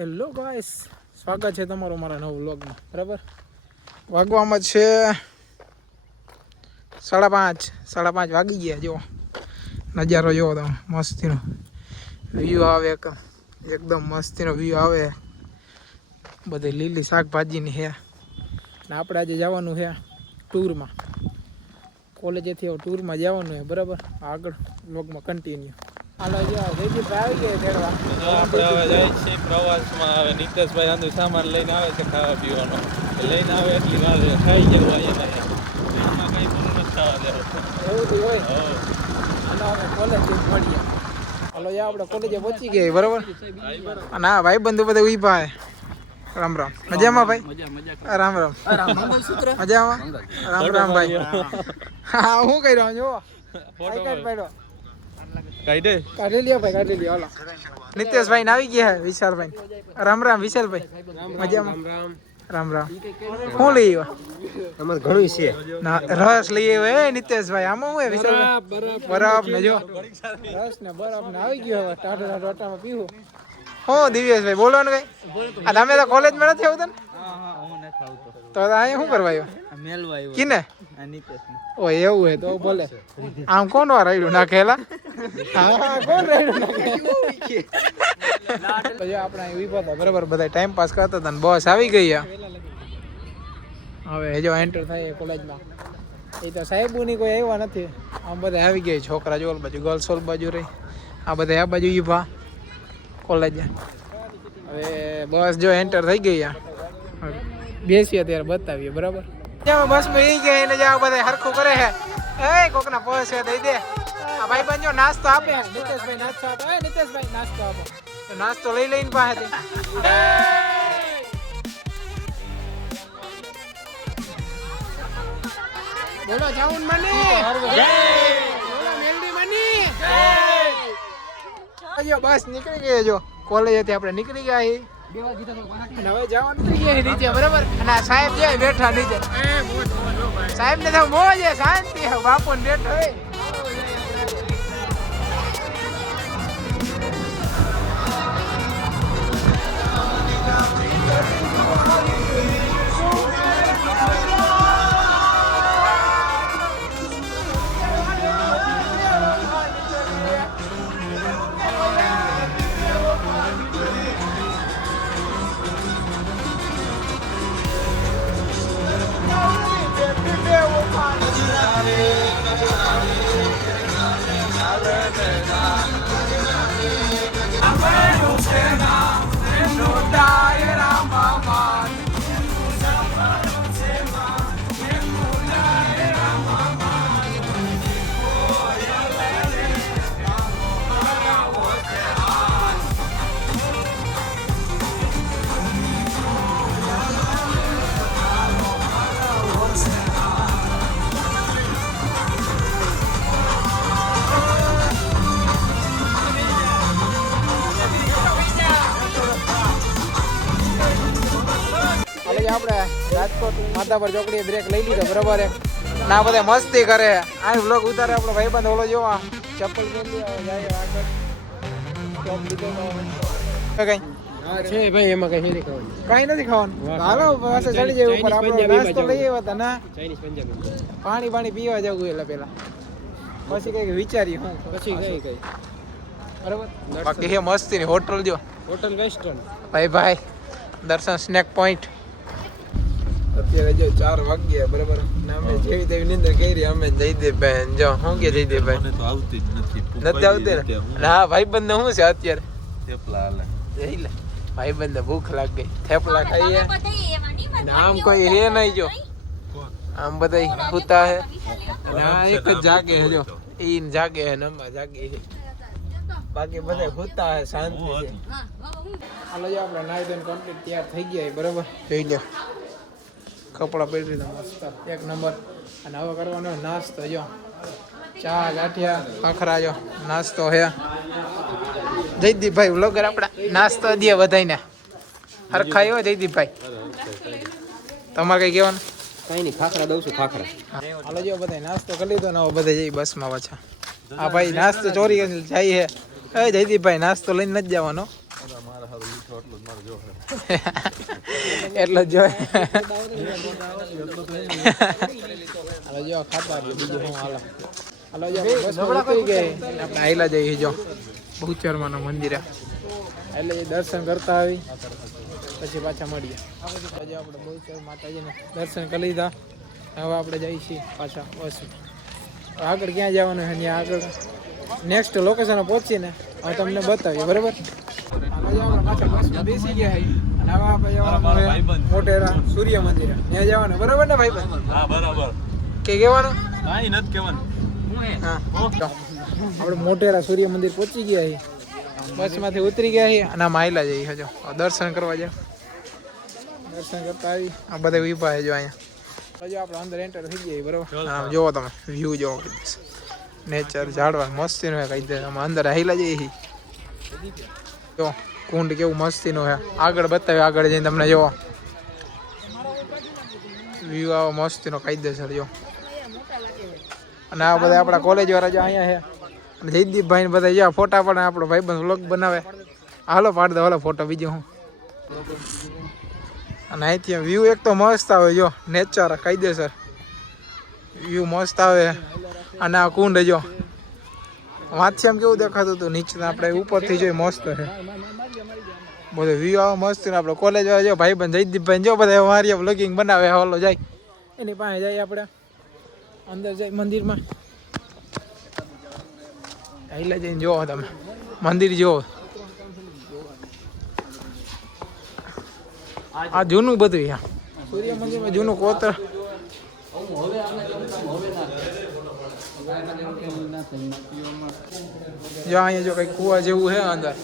Hello guys, સ્વાગત છે તમારું મારા નવા વ્લોગમાં. બરાબર, વાગવામાં છે 5:30 વાગી ગયા. જો નજારો જોવો તમે, મસ્તીનો વ્યૂ આવે, એકદમ મસ્તીનો વ્યૂ આવે. બધી લીલી શાકભાજીની છે ને આપણે આજે જવાનું છે ટૂરમાં. કોલેજેથી ટૂરમાં જવાનું છે. બરાબર, આગળ વ્લોગમાં કન્ટિન્યુ. હાલો જાઓ, જયદીપભાઈ આવી ગયા તેડવા. આપણે હવે જાય છે પ્રવાસમાં. હવે નિતેશભાઈ આંધુ સામાન લઈને આવે છે ખાવા પીવાનો. લઈને આવે એટલી વાર ખાઈ જવું અહીંયા એમાં કંઈ પૂરું નથી થવા દેવું. એવું તો હોય. હાલો આપણે કોલેજ મળીએ. હાલો યા આપણે કોલેજે પહોંચી ગયા. બરાબર, અને હા ભાઈ બંધુ બધા ઉભા છે. રામ રામ. મજામાં ભાઈ? રામ રામ. મજામાં? રામ રામ ભાઈ. હા, હું કહી રહ્યો જો આઈ કાર્ડ પાડ્યો. કાઢી લ્યો ભાઈ, કાઢી લ્યો. હાલો, નિતેશભાઈ ને આવી ગયા છે. વિશાલભાઈ, રામ રામ. વિશાલભાઈ મજામાં? રામ રામ. શું લઈ આવ્યા? અમારે ઘણું છે ના, રસ લઈ આવ્યો હે નિતેશભાઈ. આમાં હું હે વિશાલભાઈ? બરફ ને જો રસ ને બરફ ને આવી ગયો. હવે ટાટા ટોટામાં પીવું. હું દિવ્યેશભાઈ બોલો ને કઈ. આ તમે તો કોલેજમાં નથી આવતા ને? તો અહીંયા શું કરવા આવ્યો? કિને? ઓ એવું હે તો બોલે. આમ કોણ વાર રાયડું નાખેલા? હા, કોણ રાયડું નાખે? પછી આપણે અહીં ઉભા હતા. બરાબર, બધા ટાઈમ પાસ કરતા હતા ને બસ આવી ગઈ. હવે જો એન્ટર થાય કોલેજમાં. એ તો સાહેબોની કોઈ આવ્યા નથી. આમ બધા આવી ગયા. છોકરા જો બાજુ, ગર્લ્સ ઓલ બાજુ રહી. આ બધા આ બાજુ ઉભા કોલેજ. હવે બસ જો એન્ટર થઈ ગઈ. બેસીએ ત્યારે બતાવીએ. બરાબર, બસ માં એ ગયા એને જાવ બધા હરખું કરે છે. એ કોકના પૈસે દઈ દે. આ ભાઈ બંધ જો નાસ્તો આપે. નિતેશભાઈ નાસ્તો આપે. નિતેશભાઈ નાસ્તો આપો. તો નાસ્તો લઈ લઈને પાસે બોલો જાઉન મની. બોલો મેલડી મની. જો બસ નીકળી ગઈ. જો કોલેજેથી આપણે નીકળી ગયા. હવે જવાનું થઈ ગયા નીચે. બરાબર, અને આ સાહેબ જે બેઠા નીચે. સાહેબ ને તો મોજ છે, શાંતિ. બાપુ ને બેઠો હોય. આપણે રાજકોટ માધાપર ચોકડીએ બ્રેક લઈ લીધો. બરાબર, ના બધા મસ્તી કરે. આ વ્લોગ ઉતારે આપણો ભાઈબંધ ઓલો જોવા ચપ્પલ પહેરી જાય આગળ. કઈ છે ભાઈ, એમાં કઈ નથી ખાવાનું. કઈ નથી ખાવાનું. હાલો પાસે ચડી જાય ઉપર. આપણે નાસ્તો લઈ આવ્યા હતા ના, પાણી પીવા જવું. એટલે પેલા પછી કઈ વિચારીએ હું પછી કઈ બરાબર. બાકી હે મસ્તી ની હોટલ. જો હોટલ વેસ્ટર્ન ભાઈ દર્શન સ્નેક પોઈન્ટ. અત્યારે જો 4 વાગ્યા. બરાબર, અમે જેવી તેવી નિંદર કરી. અમે જયદેવભાઈ જો શું કે જયદેવભાઈ મને તો આવતી જ નથી આવતી ને. હા ભાઈબંધ ને શું છે અત્યારે? થેપલા હાલે. જઈ લે ભાઈબંધ, ભૂખ લાગ ગઈ. થેપલા ખાઈએ. આમ કોઈ હે નહીં. જો આમ બધા સુતા હે. હા, એક જ જાગે હે. જો ઈ જાગે હે, નમ્મા જાગે હે. બાકી બધા સુતા હે, શાંતિ છે. હાલો જો આપણે નાઈ ધોઈને કમ્પ્લીટ તૈયાર થઈ ગયા. બરાબર, જોઈ લો કપડાં પહેરી લીધા મસ્ત એક નંબર. અને હવે કરવાનો નાસ્તો. જો ચા, ગાંઠિયા, ખાખરા. જો નાસ્તો હે. જયદીપભાઈ વ્લોગર આપણા નાસ્તો દે બધાને હરખાયો. જયદીપભાઈ તમારે કઈ કહેવાનું? કઈ નહીં, ખાખરા દઉં છું. ખાખરા હાલો જો બધા નાસ્તો કરી લીધો ને બધા જઈ બસમાં પાછા. હા ભાઈ નાસ્તો ચોરી જાય છે. જયદીપભાઈ નાસ્તો લઈને નથી જવાનો. એટલો જ જોઈએ. હાલો જો ખાતા બીજું હું હાલો હાલો જો બસ ઉતરી ગઈ આપણે આયલા જઈએ જો બહુચરમાના મંદિરે એટલે એ દર્શન કરતા આવી પછી પાછા મળીએ. આજે આપણે બહુચર માતાજીને દર્શન કરી લીધા. હવે આપણે જઈએ છીએ પાછા બસ આગળ ક્યાં જવાનું છે ત્યાં આગળ નેક્સ્ટ લોકેશન પહોંચીને હવે તમને બતાવીએ બરાબર. બેસી ગયા અને હવે આપણે જવાનું મોટેરા સૂર્ય મંદિર ત્યાં જવાનું બરાબર ને ભાઈ? હા બરાબર. કે કહેવાનું કાંઈ નથી કહેવાનું. હા આપણે મોટેરા સૂર્ય મંદિર પહોંચી ગયા છીએ. બસમાંથી ઉતરી ગયા છીએ અને આમ આયલા જઈએ હજો દર્શન કરવા જાવ. દર્શન કરતા આવી આ બધા વિભા છે જો અહીંયા હજુ આપણે અંદર એન્ટર થઈ ગયા બરાબર. હા જોવો તમે વ્યૂ જોવો નેચર ઝાડવા મસ્તીનું હે કહી દે અમે અંદર આયલા જઈએ છીએ. જો કુંડ કેવું મસ્તીનું હે આગળ બતાવે આગળ જઈને તમને જોવો વ્યૂ આવો મસ્તીનો કાયદેસર જો. અને આ બધા આપણા કોલેજ વાળા જો અહીંયા છે અને જયદીપભાઈ ને બધા જ્યાં ફોટા પડે આપણો ભાઈબંધ વ્લોગ બનાવે. હાલો પાડ દો હાલો ફોટો બીજું હું. અને અહીંથી વ્યૂ એક તો મસ્ત આવે જો નેચર કાયદેસર વ્યૂ મસ્ત આવે. અને આ કુંડ જો વાંચી આમ કેવું દેખાતું હતું નીચે આપણે ઉપરથી જોઈ મસ્ત છે બધું વ્યૂ આવે મસ્ત. ને આપણે કોલેજ વાળા જો ભાઈબંધ જયદીપભાઈ જો બધા મારી વ્લોગિંગ બનાવે હાલો જાય એની પાસે જાય આપણે અંદર જાય મંદિરમાં આયલા જઈને જોવો તમે મંદિર જોવો. આ જૂનું બધું અહીંયા સૂર્ય મંદિરમાં જૂનું કોતર જો અહીંયા જો કંઈક કુવા જેવું છે અંદર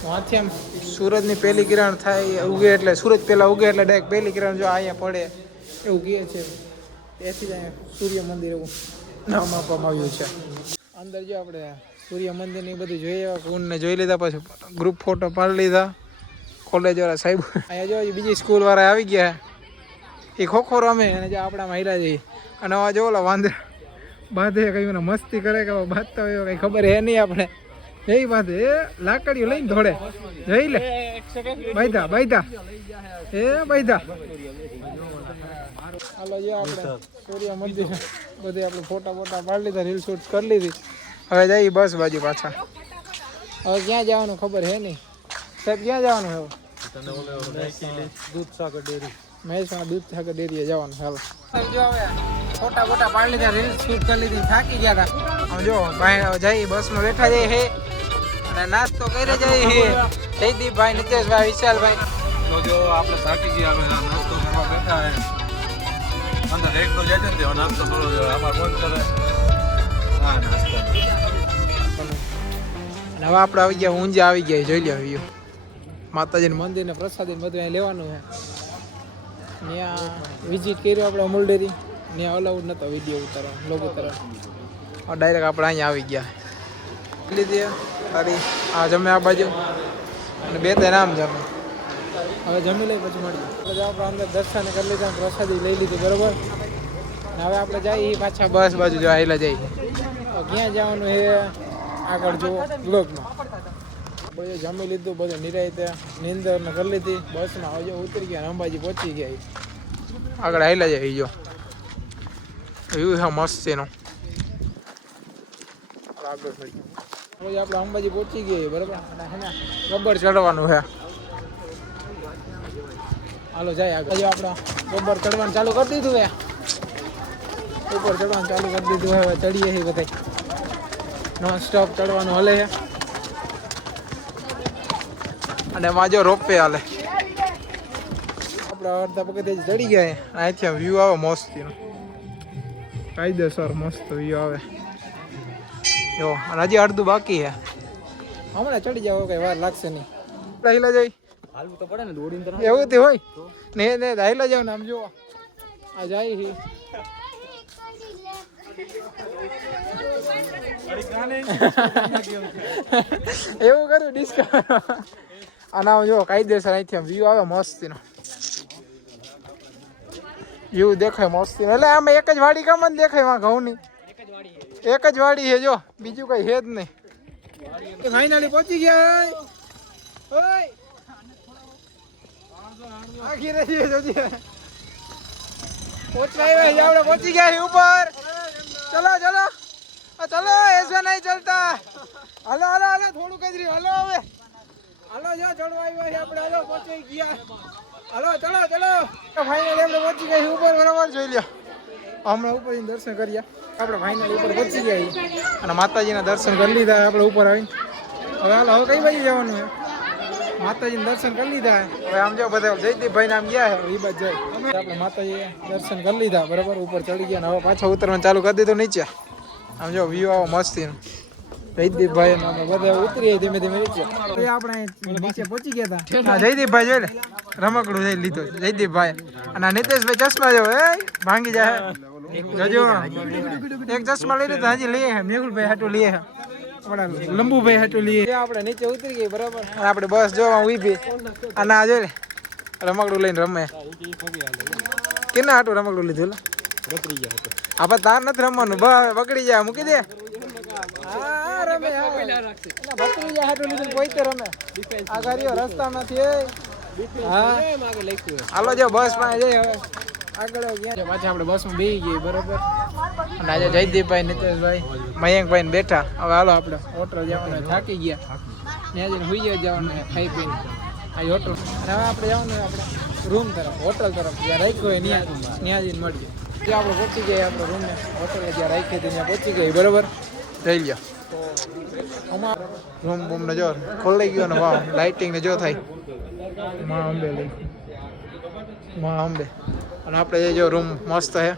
ત્યાંથી આમ સૂરજની પહેલી કિરણ થાય ઉગે એટલે સૂરજ પહેલાં ઉગે એટલે ડાયરેક્ટ પહેલી કિરણ જો અહીંયા પડે એવું કહે છે. તેથી જ અહીંયા સૂર્ય મંદિર એવું નામ આપવામાં આવ્યું છે. અંદર જો આપણે સૂર્ય મંદિરની બધું જોઈએ કુંડને જોઈ લીધા પછી ગ્રુપ ફોટો પાડી લીધા કોલેજ વાળા સાહેબ. અહીંયા જો બીજી સ્કૂલ વાળા આવી ગયા એ ખોખો રમે અને જો આપણા મહિલા જઈએ અને આ જો ઓલા વાંદરા બાંધે કઈ મસ્તી કરે કે બાંધતા હોય કઈ ખબર હે નહીં આપણે એ બાંધે એ લાકડીઓ લઈને ધોડે જઈ લે બાંધા બાંધા એ બાંધા. હાલો જો આપણે સૂર્ય મંદિર બધે આપણે ફોટા પાડી લીધા રીલ શૂટ કરી લીધી. હવે જઈએ બસ બાજુ પાછા. હવે ક્યાં જવાનું ખબર હે નહીં સાહેબ ક્યાં જવાનું હવે? દૂધસાગર ડેરી મહેસાણા દૂધસાગર ડેરીએ જવાનું. હાલો જો હવે ફોટા પાડી લીધા રીલ શૂટ કરી લીધી થાકી ગયા હતા. હવે જો ભાઈ જઈ બસમાં બેઠા જઈએ હે અને નાસ્તો કરી જઈએ હે જયદીપભાઈ નિતેશભાઈ વિશાલભાઈ. તો જો આપણે થાકી ગયા હવે નાસ્તો કરવા બેઠા હે અંદર એક તો જાય ને તે નાસ્તો કરો અમાર ફોન કરે હા નાસ્તો. અને હવે આપણે આવી ગયા ઊંઝા આવી ગયા જોઈ લ્યો વ્યૂ માતાજીનું મંદિર ને પ્રસાદી બધું અહીં લેવાનું છે. ત્યાં વિઝિટ કર્યો આપણે અમૂલ ડેરી ત્યાં અલાઉડ નહોતો વિડીયો ઉતારવા બ્લોગ ઉતારવા ડાયરેક્ટ આપણે અહીંયા આવી ગયા લીધી સારી આ જમે આ બાજુ અને બે ત્રણ આમ જમે. હવે જમી લઈ પછી મળીએ. આપણે અંદર દર્શન કરી લીધા પ્રસાદી લઈ લીધી બરોબર. હવે આપણે જઈએ પાછા બસ બાજુ જો આવેલા જઈએ ક્યાં જવાનું એ આગળ જુઓ બ્લોગમાં. બધું જમી લીધું બધું નિરાયતે નીંદર ને કરી લીધી બસમાં. હવે ઉતરી ગયા અંબાજી પહોંચી ગયા આગળ આવેલા જાય જો વ્યૂ છે મસ્તીનો આગળ થઈ હવે આપણે અંબાજી પહોંચી ગયા બરાબર. અને ગબ્બર ચડવાનું છે હાલો જાય આગળ. આપણે ગબ્બર ચડવાનું ચાલુ કરી દીધું હે ઉપર ચડવાનું ચાલુ કરી દીધું હવે ચડીએ છીએ બધા નોન સ્ટોપ ચડવાનું હલે છે. અને એમાં જો રોપવે હાલે આપણે અડધા પગથિયે ચડી ગયા અહીંથી વ્યૂ આવે મસ્તીનો કાયદેસર મસ્ત વ્યૂ આવે જો. અને હજી અડધું બાકી છે હમણાં ચડી જાવ કઈ વાર લાગશે નહીં. હિલા જાય હાલવું તો પડે ને દોડીને એવું તે હોય ને હિલા જાવ ને આમ જો આ જાય એવું કર્યું ડિસ્કાઉન્ટ. અને આમ જો કાયદેસર અહીંથી આમ વ્યૂ આવે મસ્તીનો વ્યૂ દેખાય મસ્તીનો. એટલે આમાં એક જ વાડી કામ જ દેખાય માં ઘઉંની એક જ વાડી છે જો બીજું કઈ છે જ નહીં. ફાઇનલી પહોંચી ગયા આખી રહી જોજે પહોંચવા આવ્યા આપણે પહોંચી ગયા છીએ ઉપર ચલો ચલો ચલો એસા નહીં ચાલતા હાલો હાલો હાલો થોડું જ રહ્યું હાલો હવે હાલો જો ચડવા આવ્યા છે આપણે હાલો પહોંચી ગયા હાલો ચલો ચલો ફાઇનલી આપણે પહોંચી ગયા ઉપર બરાબર જોઈ લ્યો હમણાં ઉપર દર્શન કર્યા આપણે ફાઇનલી ઉપર પહોંચી ગયા અને માતાજીના દર્શન કરી લીધા આપણે ઉપર આવીને હવે હાલો હવે કઈ બાજુ જવાનું છે માતાજીના દર્શન કરી લીધા હવે આમ જો બધા જયદીપભાઈ નામ ગયા છે એ બાજુ જાય આપણે માતાજી દર્શન કરી લીધા બરાબર ઉપર ચડી ગયા ને હવે પાછા ઉતરવાનું ચાલુ કરી દીધું નીચે આમ જો વ્યૂ આવો મસ્તી જયદીપભાઈ અમે બધા ઉતરીએ ધીમે ધીમે નીચે આપણે નીચે પહોંચી ગયા હતા જયદીપભાઈ જોઈ લે રમકડું જઈ લીધું જયદીપભાઈ અને નીતેશભાઈ ચશ્મા જો એ ભાંગી જાય જોજો એક ચશ્મા લઈ લીધો હજી લઈએ મેહુલભાઈ હાટું લઈએ આપણા લંબુભાઈ હાટું લઈએ આપણે નીચે ઉતરી ગઈ બરાબર અને આપણે બસ જોવા ઉભી અને આ જોઈ રમકડું લઈને રમે કેના હાટું રમકડું લીધું આપણે તાર નથી રમવાનું બગડી જાય મૂકી દે હાલો જો બસ માં જઈ હવે આગળ પાછા આપણે બસ માં બેસી ગઈ બરોબર અને આજે જયદીપભાઈ નીતેશભાઈ મયંકભાઈ બેઠા હવે હાલો આપણે હોટલ જવાનું થાકી ગયા ત્યાં જઈને હુઈ જવાનું ખાઈ પીને આ હોટલ અને હવે આપણે જવાનું આપણે રૂમ તરફ હોટલ તરફ જ્યાં રાખ્યું હોય ત્યાં જઈને મળીએ ત્યાં આપણે પહોંચી ગયા આપણે રૂમને હોટલ જ્યાં રાખી હતી ત્યાં પહોંચી ગઈ બરોબર જઈ લ્યો રૂમ બૂમ ને જો ખોલાઈ ગયો ને વાહ લાઇટિંગ ને જો થાય માં અંબે અને આપણે જો રૂમ મસ્ત છે